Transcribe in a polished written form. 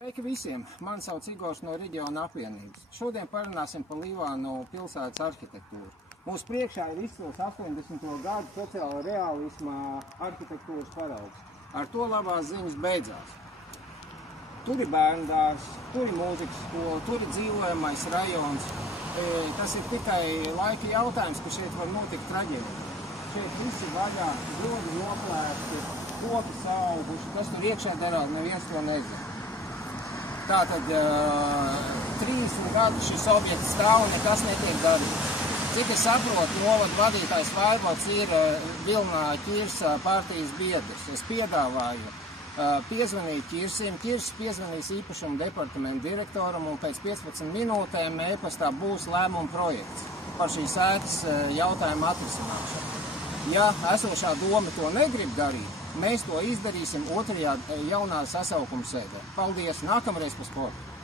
Sveiki visiem! Mani sauc Igors no Reģiona apvienības. Šodien parunāsim par Līvānu pilsētas arhitektūru. Mūsu priekšā ir izcils 80. gadu sociāla realisma arhitektūras paraugs. Ar to labās ziņas beidzās. Tur ir bērndārs, tur ir mūzikas skola, tur ir dzīvojamais rajons. Tas ir tikai laika jautājums, ka šeit var notikt traģēdija. Šeit visi vaļā, grodi noplēsti, koki sauguši, kas tur iekšā darās, neviens to nezina. Tātad 30 gadu šis objekts stāv un nekas netiek darīts. Cik es saprotu, novada vadītājs Vaibots ir Vilnā Ķirs partijas biedrs. Es piedāvāju piezvanīt Ķirsim, Ķirs piezvanīs īpašumu departamentu direktoram un pēc 15 minūtēm e-pastā būs lēmuma projekts par šīs ēkas jautājumu atrisināšanu. Ja esošā doma to negrib darīt, mēs to izdarīsim 2. jaunā sasaukuma sēdē. Paldies! Nākamreiz par sportu!